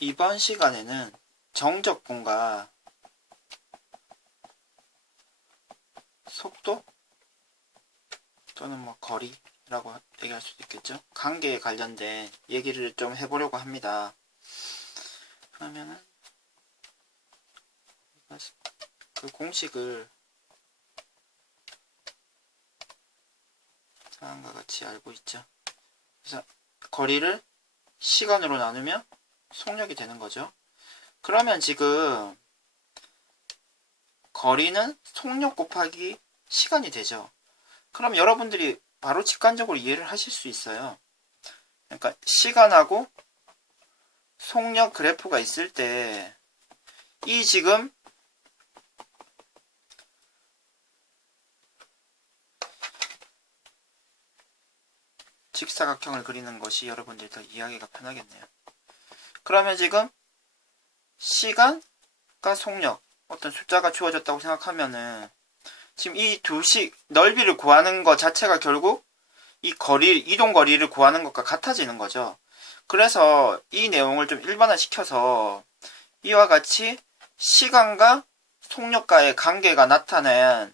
이번 시간에는 정적분과 속도 또는 뭐 거리라고 얘기할 수도 있겠죠. 관계에 관련된 얘기를 좀 해보려고 합니다. 그러면은 그 공식을 다음과 같이 알고 있죠. 그래서 거리를 시간으로 나누면 속력이 되는 거죠. 그러면 지금 거리는 속력 곱하기 시간이 되죠. 그럼 여러분들이 바로 직관적으로 이해를 하실 수 있어요. 그러니까 시간하고 속력 그래프가 있을 때 이 지금 직사각형을 그리는 것이 여러분들이 더 이해하기가 편하겠네요. 그러면 지금 시간과 속력 어떤 숫자가 주어졌다고 생각하면은 지금 이 넓이를 구하는 것 자체가 결국 이 이동 거리를 구하는 것과 같아지는 거죠. 그래서 이 내용을 좀 일반화시켜서 이와 같이 시간과 속력과의 관계가 나타낸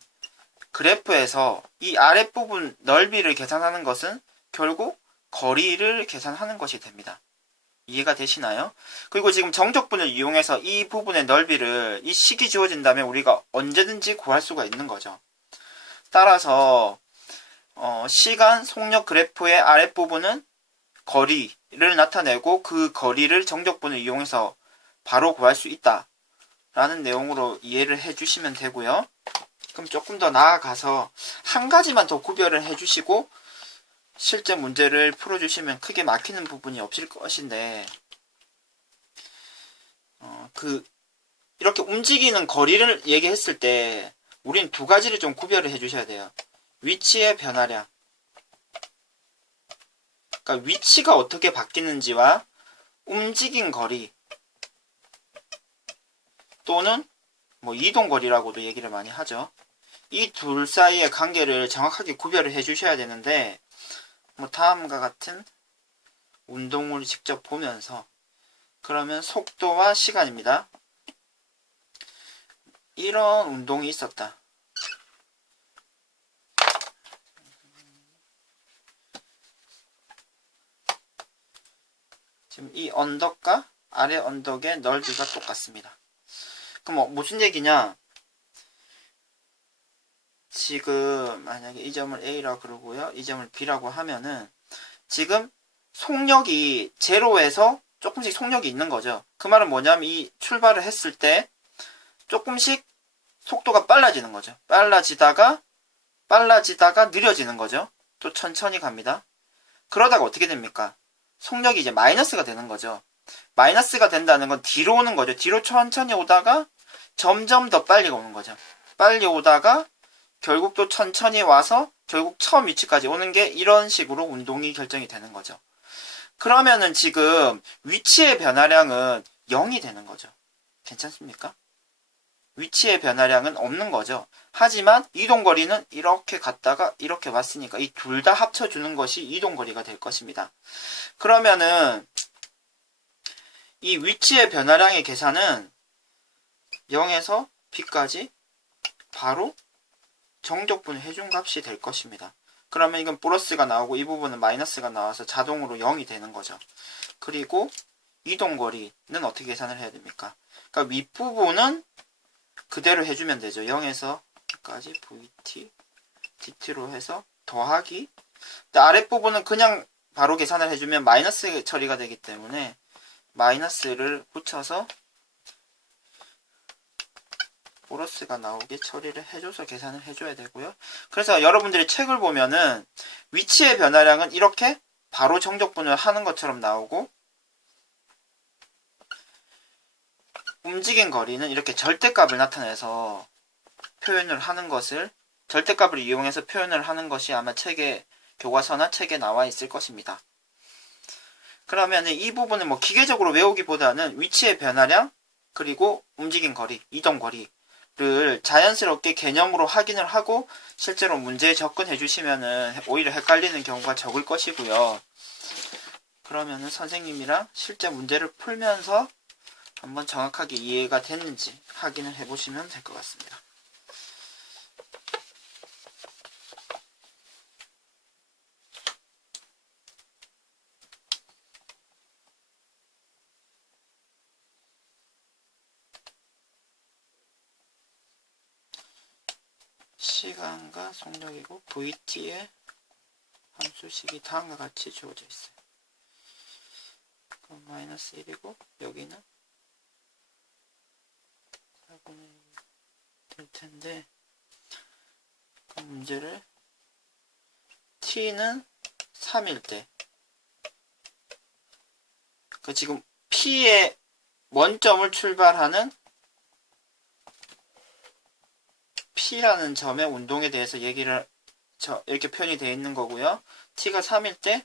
그래프에서 이 아랫부분 넓이를 계산하는 것은 결국 거리를 계산하는 것이 됩니다. 이해가 되시나요? 그리고 지금 정적분을 이용해서 이 부분의 넓이를 이 식이 주어진다면 우리가 언제든지 구할 수가 있는 거죠. 따라서 시간 속력 그래프의 아랫부분은 거리를 나타내고 그 거리를 정적분을 이용해서 바로 구할 수 있다 라는 내용으로 이해를 해주시면 되고요. 그럼 조금 더 나아가서 한 가지만 더 구별을 해주시고 실제 문제를 풀어주시면 크게 막히는 부분이 없을 것인데 이렇게 움직이는 거리를 얘기했을 때 우린 두 가지를 좀 구별을 해주셔야 돼요. 위치의 변화량, 그러니까 위치가 어떻게 바뀌는지와 움직인 거리 또는 뭐 이동 거리라고도 얘기를 많이 하죠. 이 둘 사이의 관계를 정확하게 구별을 해주셔야 되는데 뭐 다음과 같은 운동을 직접 보면서 그러면 속도와 시간입니다. 이런 운동이 있었다. 지금 이 언덕과 아래 언덕의 넓이가 똑같습니다. 그럼 뭐 무슨 얘기냐? 지금 만약에 이 점을 A라고 그러고요. 이 점을 B라고 하면은 지금 속력이 제로에서 조금씩 속력이 있는 거죠. 그 말은 뭐냐면 이 출발을 했을 때 조금씩 속도가 빨라지는 거죠. 빨라지다가 느려지는 거죠. 또 천천히 갑니다. 그러다가 어떻게 됩니까? 속력이 이제 마이너스가 되는 거죠. 마이너스가 된다는 건 뒤로 오는 거죠. 뒤로 천천히 오다가 점점 더 빨리 오는 거죠. 빨리 오다가 결국 또 천천히 와서 결국 처음 위치까지 오는 게 이런 식으로 운동이 결정이 되는 거죠. 그러면은 지금 위치의 변화량은 0이 되는 거죠. 괜찮습니까? 위치의 변화량은 없는 거죠. 하지만 이동거리는 이렇게 갔다가 이렇게 왔으니까 이 둘 다 합쳐주는 것이 이동거리가 될 것입니다. 그러면은 이 위치의 변화량의 계산은 0에서 B까지 바로 정적분 해준 값이 될 것입니다. 그러면 이건 플러스가 나오고 이 부분은 마이너스가 나와서 자동으로 0이 되는 거죠. 그리고 이동거리는 어떻게 계산을 해야 됩니까? 그러니까 윗부분은 그대로 해주면 되죠. 0에서 B까지 VT, DT로 해서 더하기. 아랫부분은 그냥 바로 계산을 해주면 마이너스 처리가 되기 때문에 마이너스를 붙여서 플러스가 나오게 처리를 해줘서 계산을 해줘야 되고요. 그래서 여러분들이 책을 보면은 위치의 변화량은 이렇게 바로 정적분을 하는 것처럼 나오고 움직인 거리는 이렇게 절대값을 나타내서 표현을 하는 것을 절대값을 이용해서 표현을 하는 것이 아마 책에 교과서나 책에 나와 있을 것입니다. 그러면 이 부분은 뭐 기계적으로 외우기보다는 위치의 변화량 그리고 움직인 거리, 이동 거리를 자연스럽게 개념으로 확인을 하고 실제로 문제에 접근해 주시면은 오히려 헷갈리는 경우가 적을 것이고요. 그러면은 선생님이랑 실제 문제를 풀면서 한번 정확하게 이해가 됐는지 확인을 해보시면 될 것 같습니다. 시간과 속력이고 VT의 함수식이 다음과 같이 주어져 있어요. 그럼 마이너스 1이고 여기는 4분의 1 될 텐데, 그 문제를 t는 3일 때, 그 지금 p의 원점을 출발하는 p라는 점의 운동에 대해서 얘기를 이렇게 표현이 되어 있는 거고요. t가 3일 때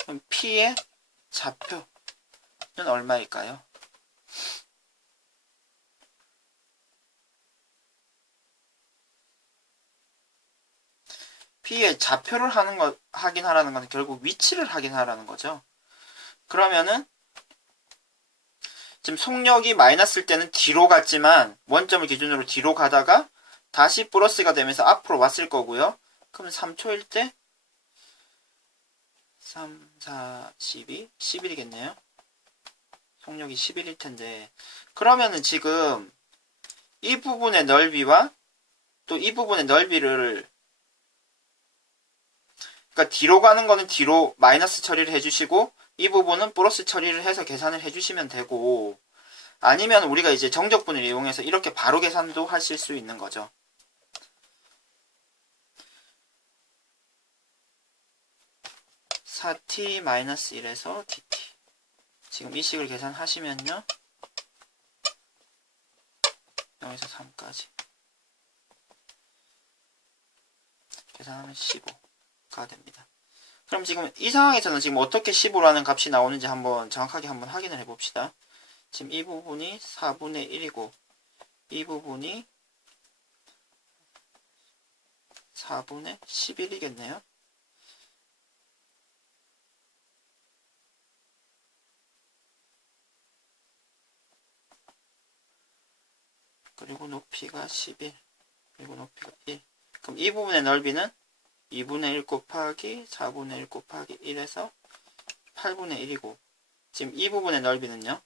그럼 p의 좌표는 얼마일까요? p의 좌표를 확인하라는 건 결국 위치를 확인하라는 거죠. 그러면은 지금 속력이 마이너스일 때는 뒤로 갔지만 원점을 기준으로 뒤로 가다가 다시 플러스가 되면서 앞으로 왔을 거고요. 그럼 3초일 때 3, 4, 12, 11이겠네요. 속력이 11일 텐데, 그러면은 지금 이 부분의 넓이와 또 이 부분의 넓이를, 그러니까 뒤로 가는 거는 뒤로 마이너스 처리를 해주시고 이 부분은 플러스 처리를 해서 계산을 해주시면 되고, 아니면 우리가 이제 정적분을 이용해서 이렇게 바로 계산도 하실 수 있는 거죠. (4t-1에서) dt. 지금 이 식을 계산하시면요, 0에서 3까지 계산하면 15가 됩니다. 그럼 지금 이 상황에서는 지금 어떻게 15라는 값이 나오는지 한번 정확하게 한번 확인을 해봅시다. 지금 이 부분이 4분의 1이고 이 부분이 4분의 11이겠네요. 그리고 높이가 11, 그리고 높이가 1. 그럼 이 부분의 넓이는 2분의 1 곱하기 4분의 1 곱하기 1에서 8분의 1이고, 지금 이 부분의 넓이는요,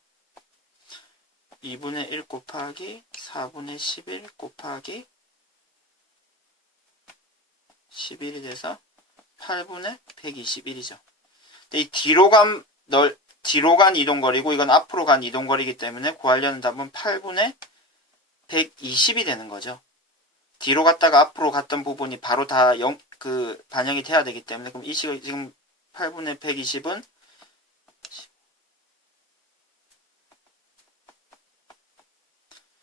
2분의 1 곱하기 4분의 11 곱하기 11이 돼서 8분의 121이죠. 근데 이 뒤로 간 이동거리고 이건 앞으로 간 이동거리이기 때문에 구하려는 답은 8분의 120이 되는 거죠. 뒤로 갔다가 앞으로 갔던 부분이 바로 다 반영이 돼야 되기 때문에, 그럼 이 식을 지금 8분의 120은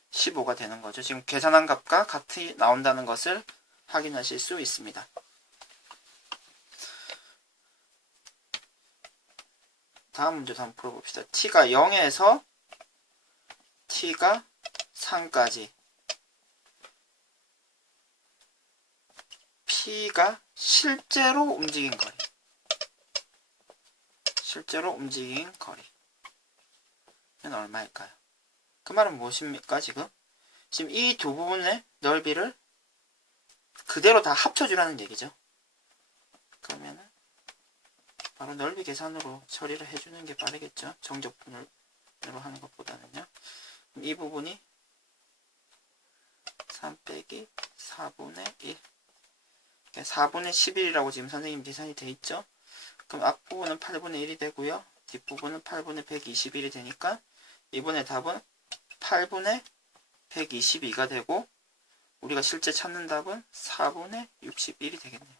15가 되는 거죠. 지금 계산한 값과 같이 나온다는 것을 확인하실 수 있습니다. 다음 문제도 한번 풀어봅시다. t가 0에서 t가 3까지 p가 실제로 움직인 거리는 얼마일까요? 그 말은 무엇입니까? 지금 이 두 부분의 넓이를 그대로 다 합쳐주라는 얘기죠. 그러면은 바로 넓이 계산으로 처리를 해주는 게 빠르겠죠. 정적분으로 하는 것보다는요. 이 부분이 3 빼기 4분의 1, 4분의 11이라고 지금 선생님 계산이 돼 있죠. 그럼 앞부분은 8분의 1이 되고요. 뒷부분은 8분의 121이 되니까 이번에 답은 8분의 122가 되고, 우리가 실제 찾는 답은 4분의 61이 되겠네요.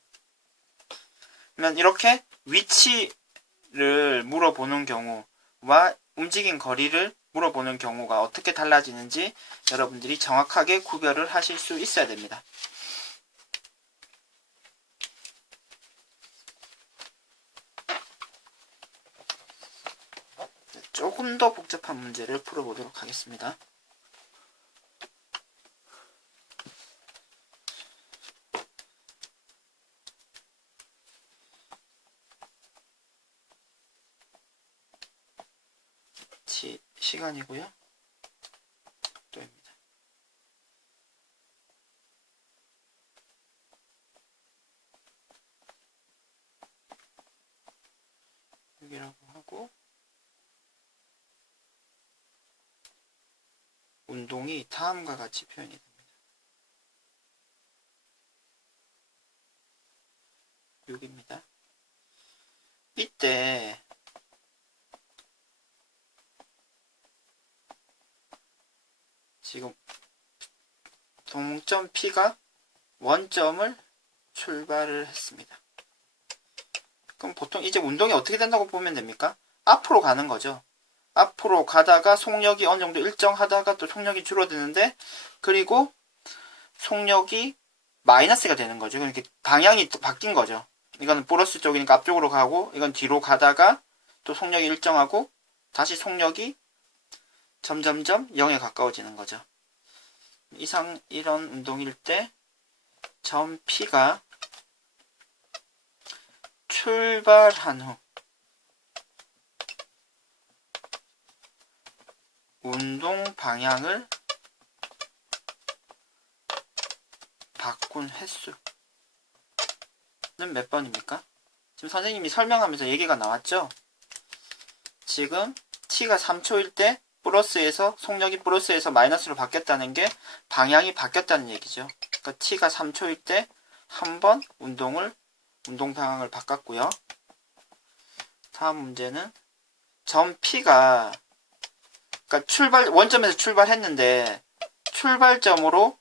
그러면 이렇게 위치를 물어보는 경우와 움직인 거리를 물어보는 경우가 어떻게 달라지는지 여러분들이 정확하게 구별을 하실 수 있어야 됩니다. 조금 더 복잡한 문제를 풀어보도록 하겠습니다. 시간이고요. 속도입니다. 여기라고 하고 운동이 다음과 같이 표현이 됩니다. 6입니다. 이때 지금 동점 P가 원점을 출발을 했습니다. 그럼 보통 이제 운동이 어떻게 된다고 보면 됩니까? 앞으로 가는 거죠. 앞으로 가다가 속력이 어느 정도 일정하다가 또 속력이 줄어드는데, 그리고 속력이 마이너스가 되는 거죠. 그러니까 방향이 바뀐 거죠. 이거는 플러스 쪽이니까 앞쪽으로 가고, 이건 뒤로 가다가 또 속력이 일정하고 다시 속력이 점점점 0에 가까워지는 거죠. 이런 운동일 때 점 P가 출발한 후 운동 방향을 바꾼 횟수는 몇 번입니까? 지금 선생님이 설명하면서 얘기가 나왔죠? 지금 t가 3초일 때 플러스에서 속력이 플러스에서 마이너스로 바뀌었다는 게 방향이 바뀌었다는 얘기죠. 그러니까 t가 3초일 때 한 번 운동 방향을 바꿨고요. 다음 문제는 점 P가 그러니까 원점에서 출발했는데 출발점으로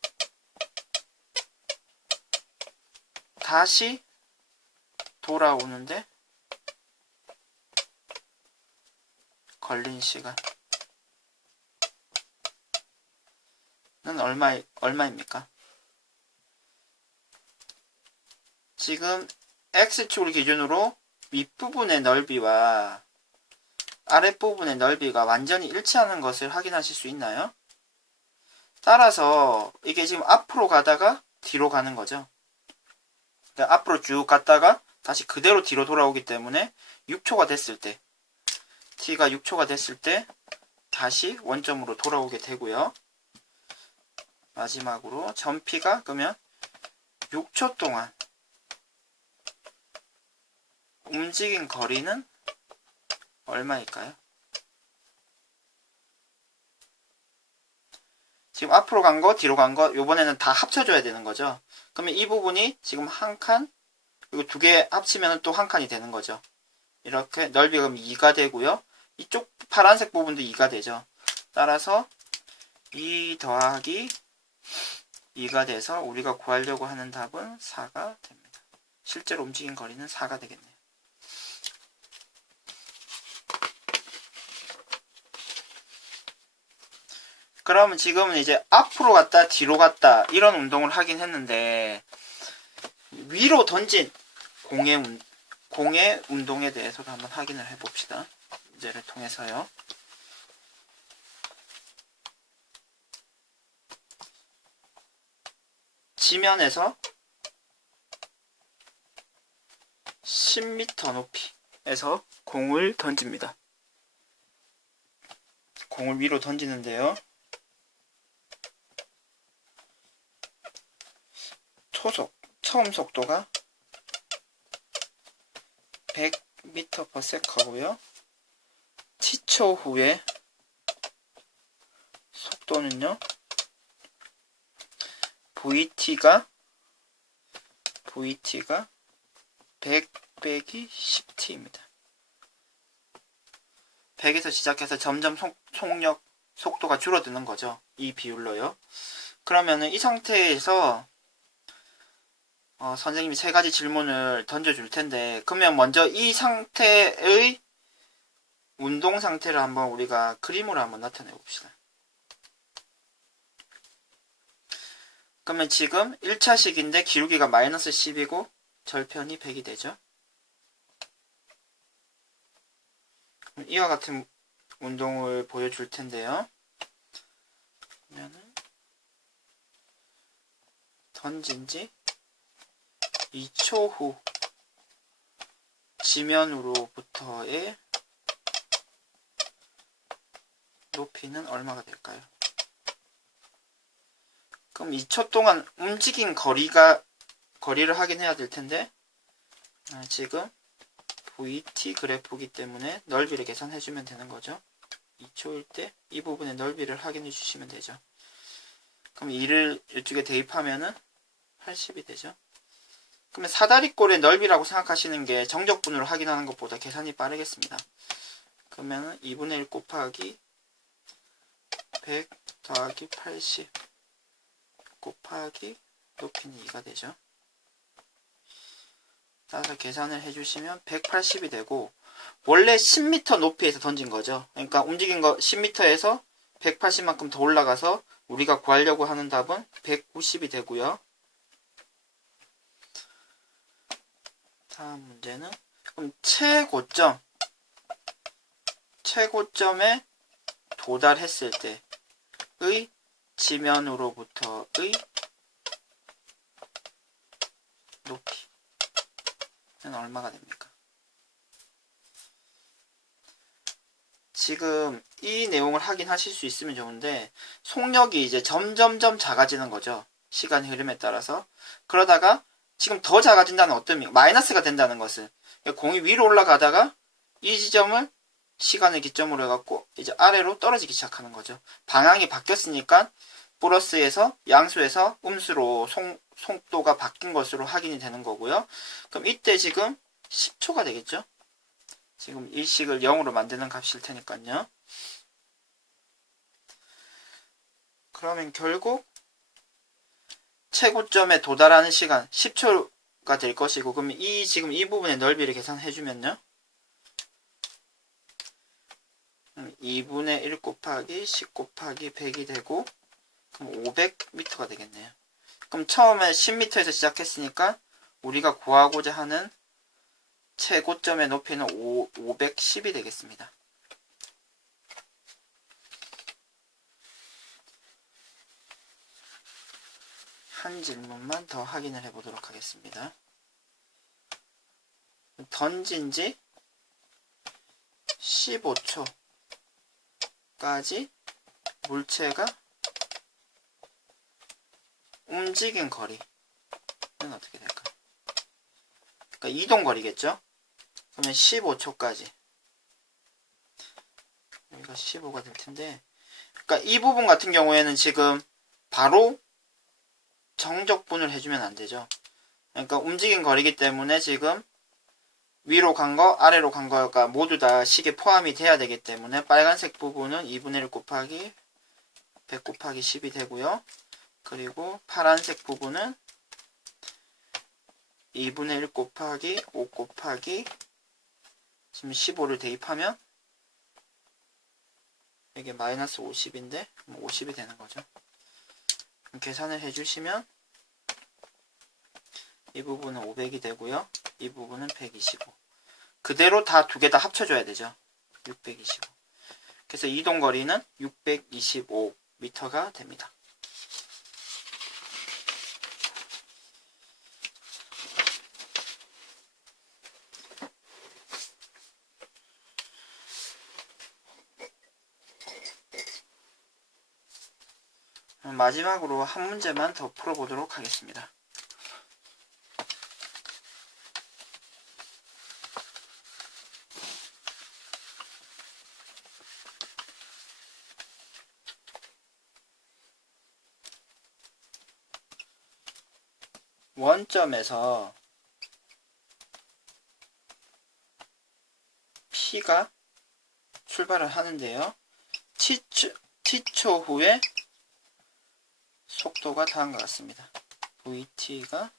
다시 돌아오는데 걸린 시간은 얼마입니까? 지금 X축을 기준으로 윗부분의 넓이와 아랫부분의 넓이가 완전히 일치하는 것을 확인하실 수 있나요? 따라서 이게 지금 앞으로 가다가 뒤로 가는 거죠. 그러니까 앞으로 쭉 갔다가 다시 그대로 뒤로 돌아오기 때문에 6초가 됐을 때 t가 6초가 됐을 때 다시 원점으로 돌아오게 되고요. 마지막으로 점 P가 그러면 6초 동안 움직인 거리는 얼마일까요? 지금 앞으로 간 거, 뒤로 간 거, 요번에는 다 합쳐줘야 되는 거죠. 그러면 이 부분이 지금 한 칸, 그리고 두 개 합치면 또 한 칸이 되는 거죠. 이렇게 넓이가 그럼 2가 되고요. 이쪽 파란색 부분도 2가 되죠. 따라서 2 더하기 2가 돼서 우리가 구하려고 하는 답은 4가 됩니다. 실제로 움직인 거리는 4가 되겠네요. 그러면 지금은 이제 앞으로 갔다 뒤로 갔다 이런 운동을 하긴 했는데 위로 던진 공의 운동에 대해서도 한번 확인을 해봅시다. 문제를 통해서요. 지면에서 10m 높이에서 공을 던집니다. 공을 위로 던지는데요. 처음 속도가 100m/s고요. t초 후에 속도는요. VT가 100 빼기 10t입니다. 100에서 시작해서 점점 속도가 줄어드는 거죠. 이 비율로요. 그러면은 이 상태에서 선생님이 세 가지 질문을 던져줄 텐데, 그러면 먼저 이 상태의 운동 상태를 한번 우리가 그림으로 한번 나타내 봅시다. 그러면 지금 1차식인데 기울기가 마이너스 10이고 절편이 100이 되죠. 이와 같은 운동을 보여줄 텐데요. 그러면은 던진 지 2초 후 지면으로부터의 높이는 얼마가 될까요? 그럼 2초 동안 움직인 거리를 확인해야 될 텐데, 지금 VT 그래프이기 때문에 넓이를 계산해 주면 되는 거죠. 2초일 때 이 부분의 넓이를 확인해 주시면 되죠. 그럼 2를 이쪽에 대입하면은 80이 되죠. 그러면 사다리꼴의 넓이라고 생각하시는 게 정적분으로 확인하는 것보다 계산이 빠르겠습니다. 그러면 2분의 1 곱하기 100 더하기 80 곱하기 높이는 2가 되죠. 따라서 계산을 해주시면 180이 되고, 원래 10m 높이에서 던진 거죠. 그러니까 움직인 거 10m에서 180만큼 더 올라가서 우리가 구하려고 하는 답은 190이 되고요. 다음 문제는, 그럼 최고점에 도달했을 때의 지면으로부터의 높이는 얼마가 됩니까? 지금 이 내용을 확인하실 수 있으면 좋은데, 속력이 이제 점점점 작아지는 거죠. 시간의 흐름에 따라서. 그러다가 지금 더 작아진다는 어떤 의미? 마이너스가 된다는 것은, 공이 위로 올라가다가 이 지점을 시간을 기점으로 해갖고 이제 아래로 떨어지기 시작하는 거죠. 방향이 바뀌었으니까 플러스에서 양수에서 음수로 속도가 바뀐 것으로 확인이 되는 거고요. 그럼 이때 지금 10초가 되겠죠. 지금 일식을 0으로 만드는 값일 테니까요. 그러면 결국 최고점에 도달하는 시간 10초가 될 것이고, 그럼 지금 이 부분의 넓이를 계산해 주면요. 2분의 1 곱하기 10 곱하기 100이 되고, 그럼 500m가 되겠네요. 그럼 처음에 10m에서 시작했으니까 우리가 구하고자 하는 최고점의 높이는 510이 되겠습니다. 한 질문만 더 확인을 해보도록 하겠습니다. 던진 지 15초까지 물체가 움직인 거리는 어떻게 될까요? 그러니까 이동 거리겠죠? 그러면 15초까지. 여기가 15가 될 텐데, 그러니까 이 부분 같은 경우에는 지금 바로 정적분을 해주면 안 되죠. 그러니까 움직인 거리기 때문에 지금 위로 간 거, 아래로 간 거가 모두 다 식에 포함이 돼야 되기 때문에 빨간색 부분은 2분의 1 곱하기 100 곱하기 10이 되고요. 그리고 파란색 부분은 2분의 1 곱하기 5 곱하기 지금 15를 대입하면 이게 마이너스 50인데 50이 되는 거죠. 계산을 해주시면 이 부분은 500이 되고요. 이 부분은 125. 그대로 다 두 개 다 합쳐줘야 되죠. 625. 그래서 이동거리는 625m가 됩니다. 마지막으로 한 문제만 더 풀어보도록 하겠습니다. 원점에서 P가 출발을 하는데요. T초 후에 속도가 다음과 같습니다. VT가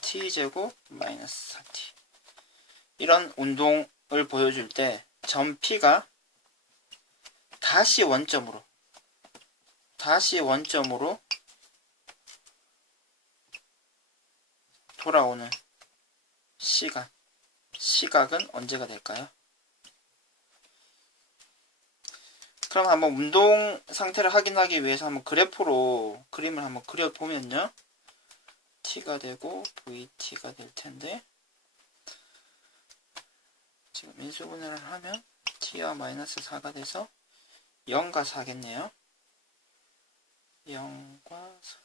T제곱 마이너스 4T. 이런 운동을 보여줄 때 점 P가 다시 원점으로 돌아오는 시각은 언제가 될까요? 그럼 한번 운동 상태를 확인하기 위해서 한번 그래프로 그림을 한번 그려보면요. T가 되고 VT가 될 텐데, 지금 인수분해를 하면 T와 마이너스 4가 돼서 0과 4겠네요. 0과 4.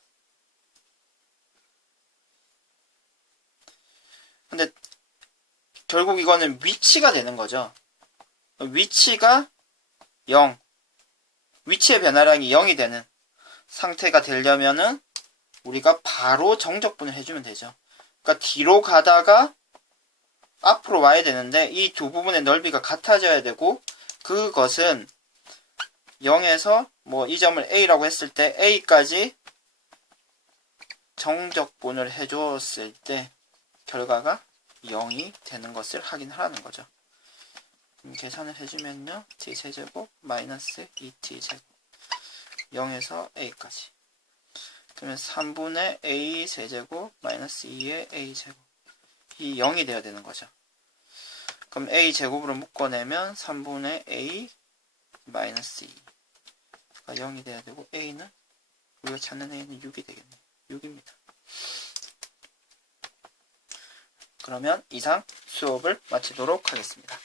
근데 결국 이거는 위치가 되는 거죠. 위치가 0. 위치의 변화량이 0이 되는 상태가 되려면은 우리가 바로 정적분을 해주면 되죠. 그러니까 뒤로 가다가 앞으로 와야 되는데 이 두 부분의 넓이가 같아져야 되고, 그것은 0에서 뭐 이 점을 A라고 했을 때 A까지 정적분을 해줬을 때 결과가 0이 되는 것을 확인하라는 거죠. 그럼 계산을 해주면요, t세제곱 마이너스 2t제곱 0에서 a까지. 그러면 3분의 a 세제곱 마이너스 2의 a제곱, 이 0이 되어야 되는 거죠. 그럼 a제곱으로 묶어내면 3분의 a 마이너스 2가 0이 돼야 되고, a는 우리가 찾는 a는 6이 되겠네요. 6입니다. 그러면 이상 수업을 마치도록 하겠습니다.